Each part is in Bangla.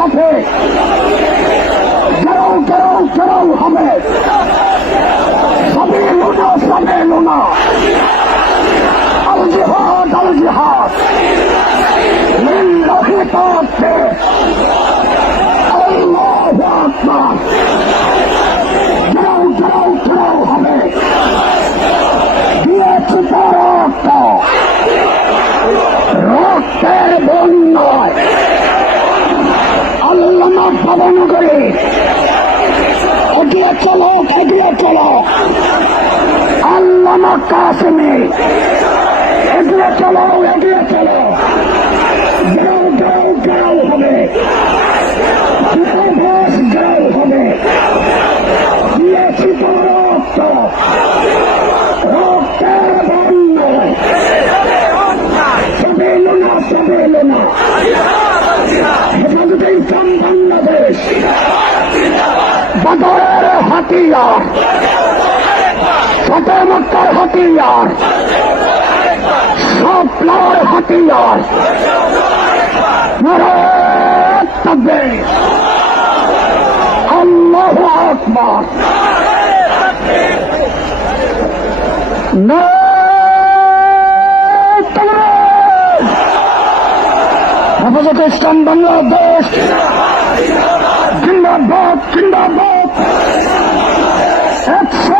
সাথে গেরাও গেরাও গেরাও হবে। সবে লোনা সবে লোনা। আল জিহাদ আল জিহাদ। লিল্লাহি তাকবীর আল্লাহু আকবার গেরাও গেরাও গেরাও হবে দিয়েছি তো রক্ত রক্তের বন্যায় ভবন করে। এগিয়ে চলো এগিয়ে চলো। আল্লামা কাসমি এগিয়ে চলো এগিয়ে চলো। না হেফাজতে ইসলাম বাংলাদেশ বদরের হাতিয়ার ফতে মক্কার হাতিয়ার স্বপ্নার হাতিয়ার নারায়ণ তাকবীর আল্লাহু আকবার। তাকবীর হেফাজতে ইসলাম বাংলাদেশ। জিন্দাবাদ জিন্দাবাদ। Exception!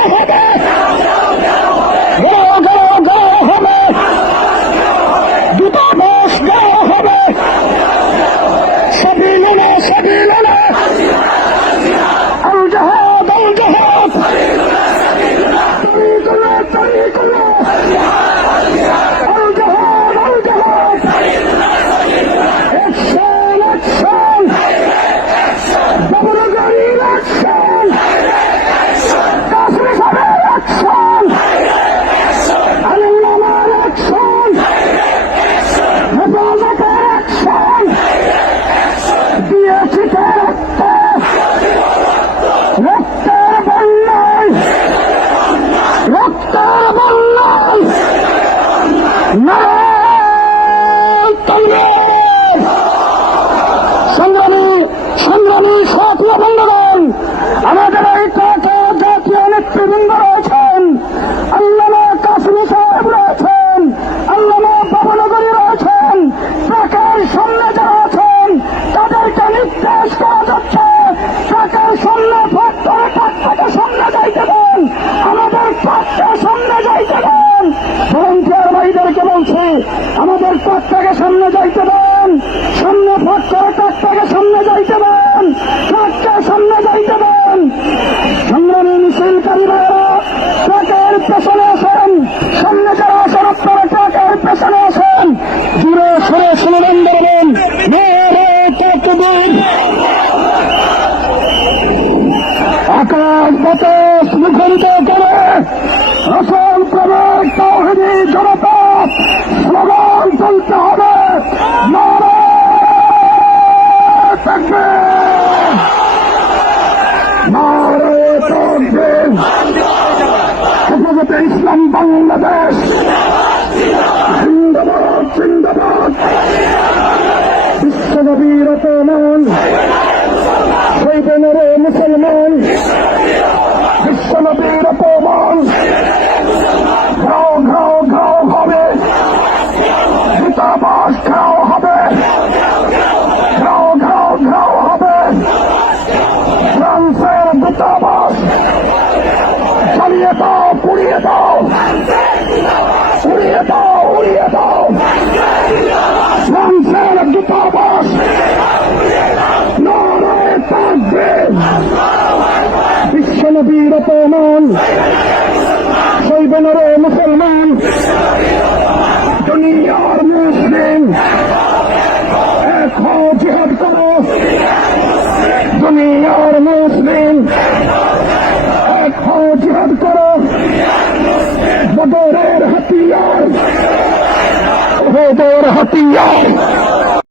No! হেফাজতে ইসলাম বাংলাদেশ জিন্দাবাদ জিন্দাবাদ বিশ্বনবীর অপমান শৈবনের মুসলমান বিশ্বনবীর অপমান ঘাও ঘাও ঘাও হবে দূতাবাস ঘাও হবে ঘাও ঘাও ঘাও হবে ফ্রান্সের দূতাবাস জ্বালিয়ে দাও পুড়িয়ে দাও। উড়িয়ে দাও উড়িয়ে দাও। মানুষের দূতাবাস। নারায় থাকবে। বিশ্বনবীর অপমান। হাতিয়ার হাতিয়ার।